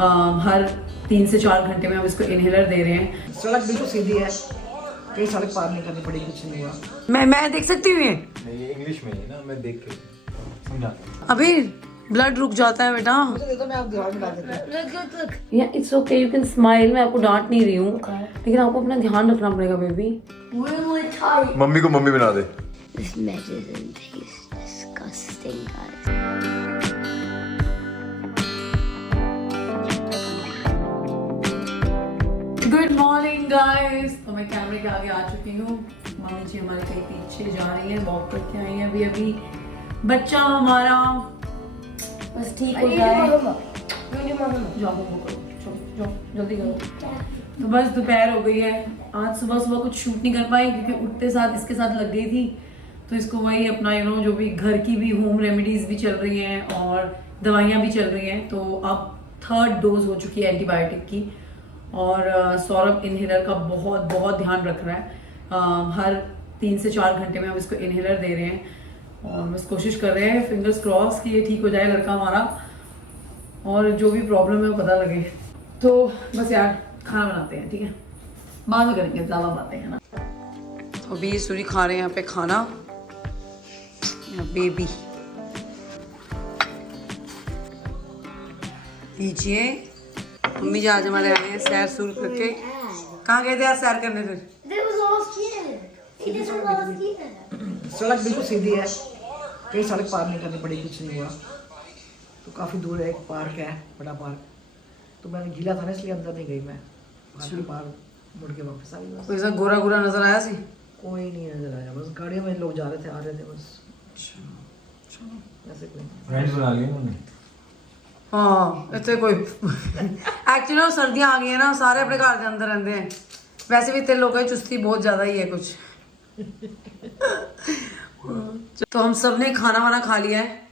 हर 3 से 4 घंटे में हम इसको इनहेलर दे रहे हैं। सड़क बिल्कुल सीधी है, कई सड़क पार नहीं करनी पड़ेगी, कुछ नहीं हुआ। मैं देख सकती हूँ ये नहीं, इंग्लिश में ही ना, मैं देख के समझाता हूँ। अभी ब्लड रुक जाता है बेटा। मुझे दे दो, मैं आपको दीवार में डाल देता हूँ। या it's okay, you can smile. मैं आपको डांट नहीं रही हूँ, लेकिन आपको अपना ध्यान रखना पड़ेगा बेबी। मम्मी को मम्मी बना दे। This medicine tastes disgusting, guys. Good morning guys. तो मैं कैमरे के आगे आ चुकी हूँ। मम्मी जी हमारे कहीं पीछे जा रही है, वॉक करके आई है अभी। बच्चा हमारा बस ठीक हो जाए। जाओ जल्दी करो। तो बस दोपहर हो गई है। आज सुबह कुछ शूट नहीं कर पाई क्योंकि उठते साथ इसके साथ लग गई थी। तो इसको वही अपना जो भी घर की भी होम रेमेडीज भी चल रही हैं और दवाइयाँ भी चल रही हैं। तो अब 3rd डोज हो चुकी है एंटीबायोटिक की। और सौरभ इनहेलर का बहुत ध्यान रख रहा है। हर 3 से 4 घंटे में हम इसको इनहेलर दे रहे हैं और बस कोशिश कर रहे हैं, फिंगर्स क्रॉस कि ये ठीक हो जाए लड़का हमारा और जो भी प्रॉब्लम है वो पता लगे। तो बस यार खाना बनाते हैं, ठीक है, बाद में करेंगे, ज़्यादा बातें हैं ना। तो अभी सूरी खा रहे हैं यहाँ पे खाना, बेबी लीजिए। मम्मी जी आज हमारे आए हैं सैर सूर करके। कहाँ गए थे आज सैर करने फिर? सड़क बिल्कुल सीधी है, कई सड़क पार नहीं करनी पड़ेगी, कुछ नहीं हुआ। तो काफ़ी दूर है, एक पार्क है, बड़ा पार्क। तो मैंने गीला था ना, इसलिए अंदर नहीं गई मैं। पार्क मुड़ के वापस आ गई। कोई ऐसा गोरा नजर आया सी? कोई नहीं नजर आया, बस गाड़ियों में लोग जा रहे थे, आ रहे थे बस। ऐसे कोई फ्रेंड्स बना लिए उन्होंने। हाँ इतने कोई एक्चुअली सर्दियाँ आ गई है ना, सारे अपने घर के अंदर रहते हैं। वैसे भी तेरे लोगों की चुस्ती बहुत ज़्यादा ही है कुछ। तो हम सब ने खाना वाना खा लिया है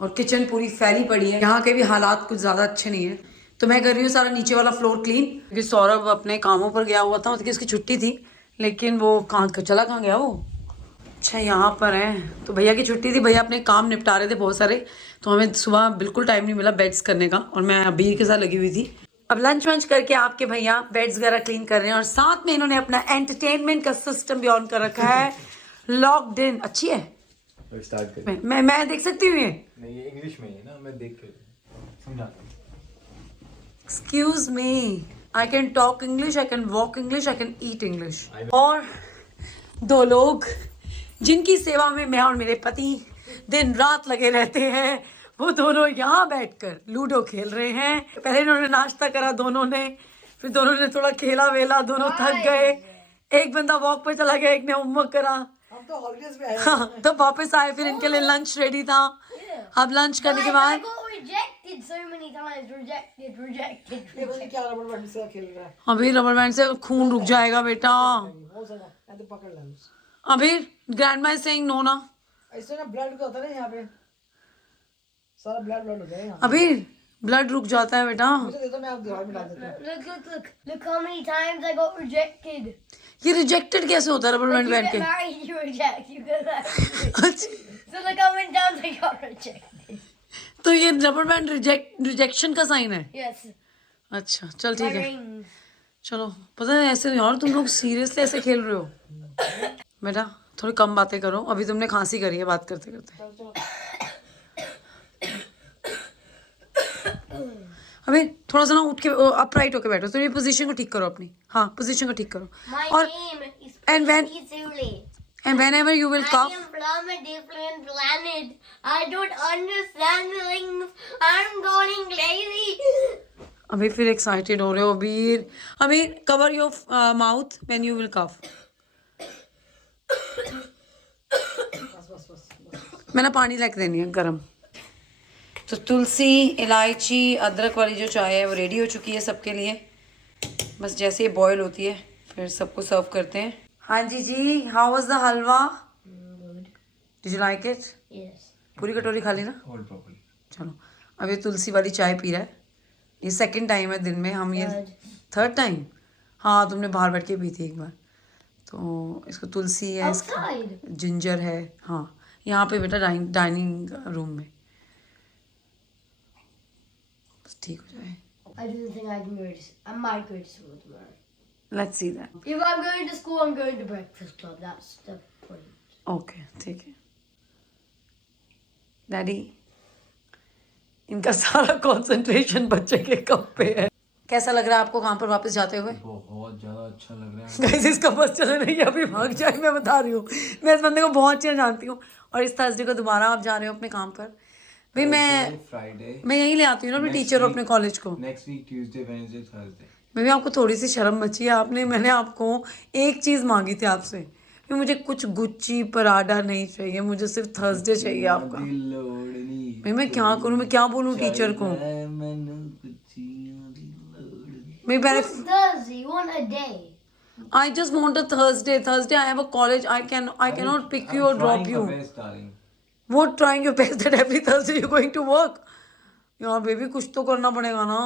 और किचन पूरी फैली पड़ी है। यहाँ के भी हालात कुछ ज़्यादा अच्छे नहीं है। तो मैं कर रही हूँ सारा नीचे वाला फ्लोर क्लीन, क्योंकि सौरभ अपने कामों पर गया हुआ था, मतलब उसकी छुट्टी थी, लेकिन वो कहाँ गया वो? अच्छा यहाँ पर है। तो भैया की छुट्टी थी, भैया अपने काम निपटा रहे थे बहुत सारे। तो हमें सुबह बिल्कुल टाइम नहीं मिला बेड्स करने का और मैं अभी के साथ लगी हुई थी। अब लंच वंच करके आपके भैया बेड्स वगैरह क्लीन कर रहे हैं और साथ में इन्होंने अपना एंटरटेनमेंट का सिस्टम भी ऑन कर रखा है। लॉक्ड इन अच्छी है। स्टार्ट कर। मैं देख सकती हूँ ये? नहीं, ये इंग्लिश में ही ना, मैं देख के समझाता हूँ। Excuse me, I can talk English, I can walk English, I can eat English. और 2 लोग जिनकी सेवा में मैं और मेरे पति दिन रात लगे रहते हैं, वो दोनों यहाँ बैठकर लूडो खेल रहे हैं। पहले इन्होंने नाश्ता करा दोनों ने, फिर दोनों ने थोड़ा खेला वेला, दोनों थक गए। एक बंदा वॉक पे चला गया, एक ने होमवर्क करा। हम तो हॉलिडेज में आए। हाँ, तो वापस आए, फिर इनके लिए लंच रेडी था। अब लंच करने के बाद क्या रबड़ बैंड से खेल रहा है? अभी रबर बैंड से खून रुक जाएगा बेटा। मैं तो पकड़ ला। अभी ग्रैंड माई सेइंग नो ना। ऐसे ना ब्लड का होता है ना, यहाँ पे सारा ब्लड हो जाएगा। अभी ब्लड रुक जाता है बेटा। मुझे दे दो, मैं आपको दीवार में डाल देता हूँ। Look how many times I got rejected. ये रिजेक्टेड कैसे होता है रबर बैंड पहन के? Married, you reject, you get that. अच्छा, So look how many times I got rejected. तो ये रबर बैंड रिजेक्शन का साइन है? Yes. अच्छा चल ठीक My है, rings. चलो। पता है ऐसे यार तुम लोग सीरियसली ऐसे खेल रहे हो? बेटा थोड़ी कम बातें करो, अभी तुमने खांसी करी है बात करते करते। अभी थोड़ा सा ना उठ के अपराइट होके बैठो, तो ये पोजीशन को ठीक करो अपनी। हाँ पोजीशन को ठीक करो। My और name is and when- Zule. and whenever you will I cough, am from a different planet. I don't understand things. I'm going crazy. अभी फिर एक्साइटेड हो रहे हो Abir. Abir cover your mouth when you will cough. मैंने पानी लेके देनी है गरम। तो तुलसी इलायची अदरक वाली जो चाय है वो रेडी हो चुकी है सबके लिए। बस जैसे ये बॉयल होती है फिर सबको सर्व करते हैं। हाँ जी, how was the halwa? Did you like it? Yes. पूरी कटोरी खा ली ना? All properly. चलो अब ये तुलसी वाली चाय पी रहा है। ये 2nd टाइम है दिन में, हम ये 3rd टाइम। हाँ तुमने बाहर बैठ के पी थी एक बार। तो इसको तुलसी है, Outside. जिंजर है। हाँ यहाँ पे बेटा डाइनिंग रूम में। बस ठीक हो जाए। I don't think I can go to. I might go to school tomorrow. Let's see that. If I'm going to school, I'm going to breakfast club. That's the point. Okay, ठीक है. Daddy, इनका सारा concentration बच्चे के cup पे है. कैसा लग रहा है आपको काम पर वापस जाते हुए? बहुत ज्यादा अच्छा लग रहा है. गाइस इसका बस चला नहीं है, अभी भाग जाए. मैं बता रही हूँ, मैं इस बंदे को बहुत अच्छे जानती हूँ. और इस थर्सडे को दोबारा आप जा रहे हो अपने काम पर. भाई फ्राइडे मैं यहीं ले आती हूँ ना अपने टीचर और अपने कॉलेज को. Next week Tuesday Wednesday Thursday. मैं आपको थोड़ी सी शर्म मची है. मैंने आपको एक चीज़ मांगी थी आपसे कि मुझे कुछ गुच्ची पराडा नहीं चाहिए, मुझे सिर्फ थर्सडे चाहिए आपका. भाई मैं क्या करूँ, मैं क्या बोलूँ टीचर को? मैं पहले Thursday, you want a day? I just want a Thursday. Thursday I have a college. I cannot pick you or drop you. What trying your best that every Thursday you're going to work? यार baby कुछ तो करना पड़ेगा ना.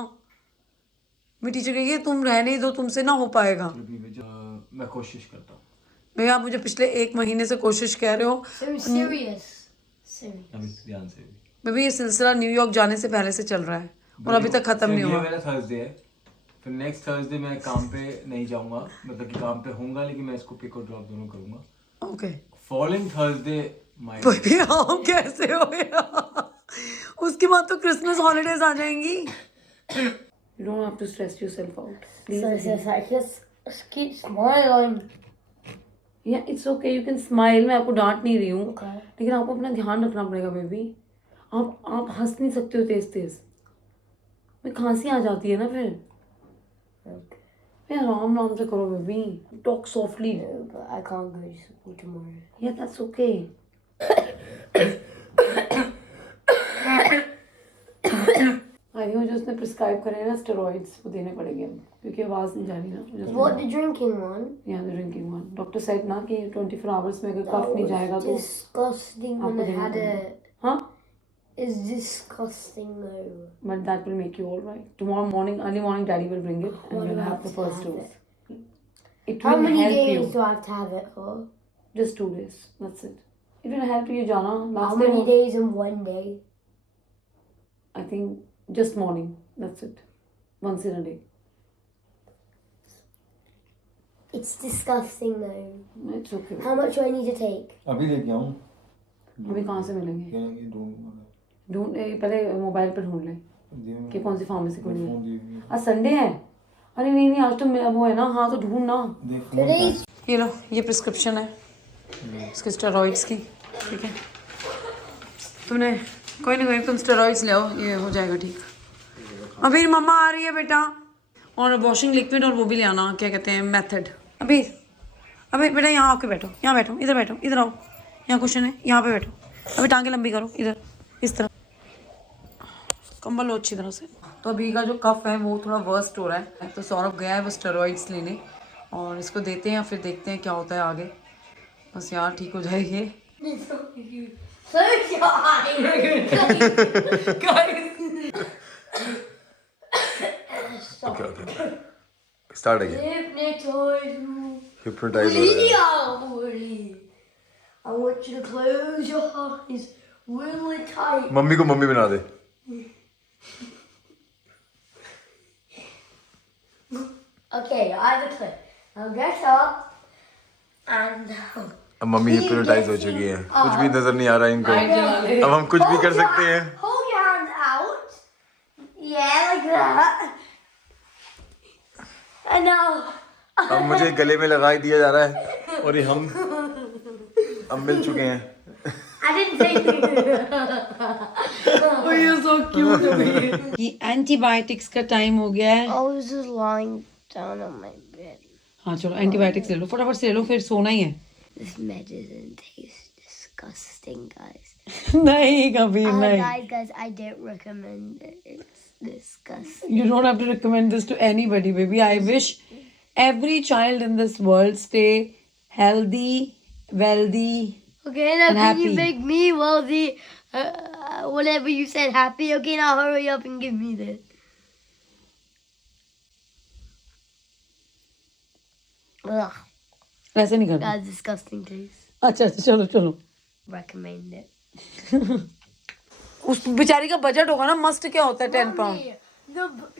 मैं teacher कहेगी तुम रहने ही दो, तुमसे ना हो पाएगा. मैं कोशिश करता हूँ. भैया आप मुझे पिछले 1 महीने से कोशिश कह रहे हो. Serious. अभी ध्यान से. बेबी ये सिलसिला न्यूयॉर्क जाने से पहले से चल रहा है और अभी तक खत्म नहीं हुआ. ये मेरा थर्सडे है. फिर नेक्स्ट थर्सडे मैं काम पे नहीं जाऊंगा, मतलब कि काम पे होऊंगा लेकिन मैं इसको पिक और ड्रॉप दोनों करूंगा. Okay. Following Thursday my. Baby आओ कैसे हो यार, उसके बाद तो क्रिसमस हॉलीडेज आ जाएंगी. You don't have to stress yourself out. Please. Just keep smiling. Yeah, it's okay. You can smile. मैं आपको डांट नहीं रही हूँ. Okay. लेकिन आपको अपना ध्यान रखना पड़ेगा बेबी. आप हंस नहीं सकते हो तेज तेज. मैं खांसी आ जाती है ना फिर. आराम आराम से करो baby. Talk softly. No, but I can't go to school tomorrow. Yeah, that's okay. आई मुझे उसने प्रिस्क्राइब करे ना स्टेरॉइड्स, वो देने पड़ेंगे अब क्योंकि आवाज नहीं जा रही ना. What, the drinking one? Yeah, the drinking one. Doctor said ना कि 24 hours में अगर कफ नहीं जाएगा तो Disgusting when I had it. हाँ. It's disgusting though. But that will make you all right. Tomorrow morning, early morning, Daddy will bring it and When you'll do I have have the to first have dose. it? It How will many help days you. do I have to have it for? Just 2 days. That's it. It will help you, Jana. How Last many time, days in one day? I think just morning. That's it. Once in a day. It's disgusting though. It's okay. How much do I need to take? अभी लेके आऊँ. अभी कहाँ से मिलेंगे? ढूंढ पहले mobile पर ढूंढ ले कि कौन सी फार्मेसी खुली है. आज संडे है. अरे नहीं नहीं आज तो वो है ना. हाँ तो ढूंढ ना. Today's ये लो, ये प्रिस्क्रिप्शन है इसके स्टेरॉइड्स की. ठीक है, तुमने कोई नहीं तुम स्टेरॉइड्स ले आओ, ये हो जाएगा ठीक. अभी मम्मा आ रही है बेटा. और वॉशिंग लिक्विड और वो भी ले आना, क्या कहते हैं मेथड. अभी बेटा यहाँ आके बैठो, यहाँ बैठो, इधर बैठो, इधर आओ. यहाँ क्वेश्चन है, यहाँ पे बैठो. अभी टांगे लंबी करो इधर, इस तरह. कंबल लो अच्छी तरह से. तो अभी का जो कफ है वो थोड़ा वर्स्ट हो रहा है, तो सौरभ गया है वो स्टेरॉइड्स लेने और इसको देते हैं, फिर देखते हैं क्या होता है आगे. बस यार ठीक हो जाए ये. so Okay. Start again. Hypnotize. I want you to close your eyes really tight. Mummy को मम्मी बना दे. Okay, I have a clip. Now get up and अब मम्मी हिप्नोटाइज हो चुकी है, कुछ भी नजर नहीं आ रहा इनको. अब हम कुछ भी कर सकते हैं. hold your hands out. Yeah, like that. And now. अब मुझे गले में लगा दिया जा रहा है और ये हम अब मिल चुके हैं. I didn't say Oh, you're so cute. ये एंटीबायोटिक्स का टाइम हो गया है. I was just lying down on my bed. हाँ चलो एंटीबायोटिक्स ले लो, फटाफट से ले लो, फिर सोना ही है. This medicine tastes disgusting, guys. नहीं कभी नहीं. Guys, I don't recommend it. It's disgusting. You don't have to recommend this to anybody, baby. I wish every child in this world stay healthy, wealthy. Okay, now And can happy. you make me wealthy? Whatever you said, happy. Okay, now hurry up and give me this. Ugh, ऐसे नहीं करना. that's disgusting taste. अच्छा चलो चलो. Recommend it. उस बेचारी का budget होगा ना. मस्ट क्या होता है 10 pound.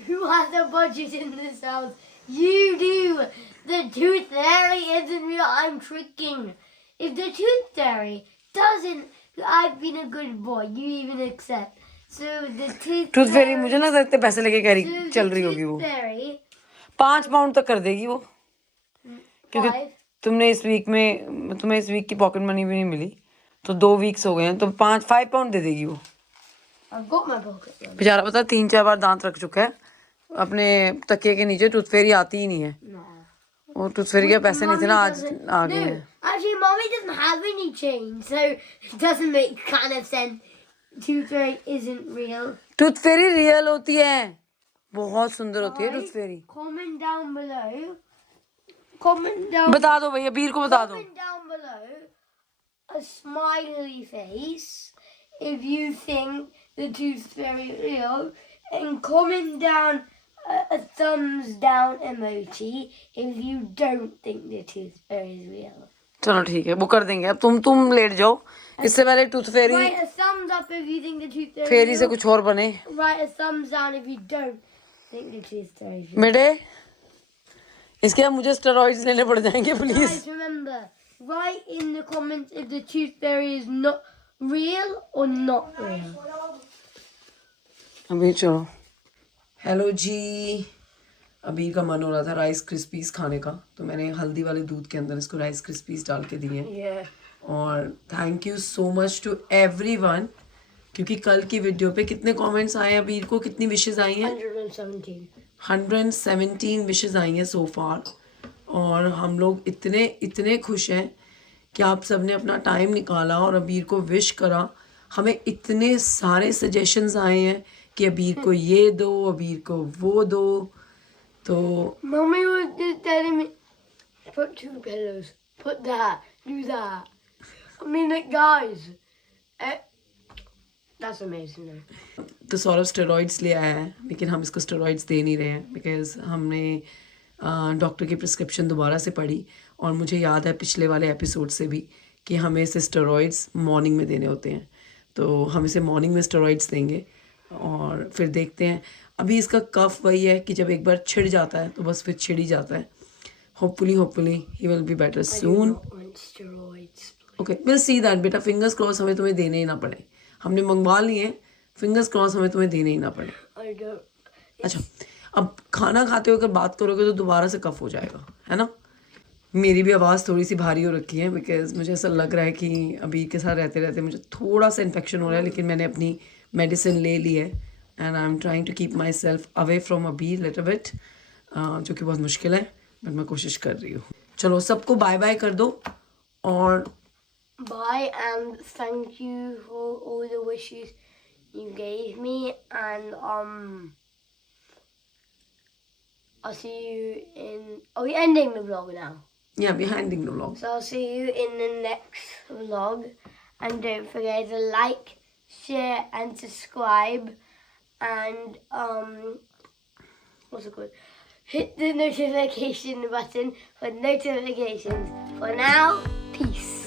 who has a budget in this house? You do. The tooth fairy isn't real. I'm tricking. If the tooth fairy doesn't, I've been a good boy. You even accept. So the tooth tooth फेरी मुझे ना लगता है पैसे लेके करी चल रही होगी वो fairy 5 पाउंड तक कर देगी वो क्योंकि 5. तुम्हें इस वीक की पॉकेट मनी भी नहीं मिली तो 2 वीक्स हो गए हैं तो 5 पाउंड दे देगी वो I've got my pocket money. बेचारा पता 3-4 बार दांत रख चुका है अपने तकिए के नीचे टूथ फेरी आती ही नहीं है No. वो टूथ फेरी के पैसे नहीं थे ना आज आ गए हैं Actually, mommy doesn't have any change, so it doesn't make kind of sense. Tooth fairy isn't real. Tooth Pheri real होती है बहुत सुंदर होती है टूथ फेरी Comment down below. Comment down. बता दो भैया वीर को बता दो Comment down below a smiley face if you think the tooth fairy is real, and comment down a thumbs down emoji if you don't think the tooth fairy is real. चलो ठीक है वो कर देंगे अब तुम लेट जाओ इससे पहले tooth Pheri Write a thumbs up if you think the tooth fairy is फेरी से real. कुछ और बने Write a thumbs down if you don't think the tooth fairy is real. बेटे इसके बाद मुझे स्टेरॉइड्स लेने पड़ जाएंगे please Guys, remember, write in the comments if the tooth fairy is not real or not real. अभी चलो hello जी अभी का मन हो रहा था राइस क्रिस्पीज खाने का तो मैंने हल्दी वाले दूध के अंदर इसको राइस क्रिस्पीज डाल के दिए Yeah. और thank you so much to everyone क्योंकि कल की वीडियो पे कितने कमेंट्स आए हैं अबीर को कितनी विशेस आई हैं 117. 117 विशेस आई हैं सो फार और हम लोग इतने खुश हैं कि आप सबने अपना टाइम निकाला और अबीर को विश करा हमें इतने सारे सजेशंस आए हैं कि अबीर को ये दो अबीर को वो दो तो Mommy was just telling me, put 2 pillows, put that, do that. I mean, like, guys, that's amazing. Though. तो सौरभ स्टेरॉइड्स ले आया है लेकिन हम इसको स्टेरॉइड्स दे नहीं रहे हैं बिकॉज हमने डॉक्टर की प्रिस्क्रिप्शन दोबारा से पढ़ी और मुझे याद है पिछले वाले एपिसोड से भी कि हमें इसे स्टेरॉइड्स मॉर्निंग में देने होते हैं तो हम इसे मॉर्निंग में स्टेरॉइड्स देंगे और फिर देखते हैं अभी इसका कफ वही है कि जब एक बार छिड़ जाता है तो बस फिर छिड़ ही जाता है hopefully he will be better soon Want steroids. Okay will see that बेटा फिंगर्स क्रॉस हमें तुम्हें देने ही ना पड़े हमने मंगवा लिए हैं फिंगर्स क्रॉस हमें तुम्हें देने ही ना पड़े I don't. अच्छा अब खाना खाते हो अगर बात करोगे तो दोबारा से कफ हो जाएगा है ना मेरी भी आवाज़ थोड़ी सी भारी हो रखी है बिकॉज मुझे ऐसा लग रहा है कि अबीर के साथ रहते रहते मुझे थोड़ा सा इन्फेक्शन हो रहा है लेकिन मैंने अपनी मेडिसिन ले ली है and I am trying to keep myself away from Abir little bit जो कि बहुत मुश्किल है बट मैं कोशिश कर रही हूँ चलो सबको बाय बाय कर दो और Bye, and thank you for all the wishes you gave me, and I'll see you in. Are we ending the vlog now? yeah we're ending the vlog So I'll see you in the next vlog, and don't forget to like, share, and subscribe, and what's it called? Hit the notification button for notifications. For now, peace.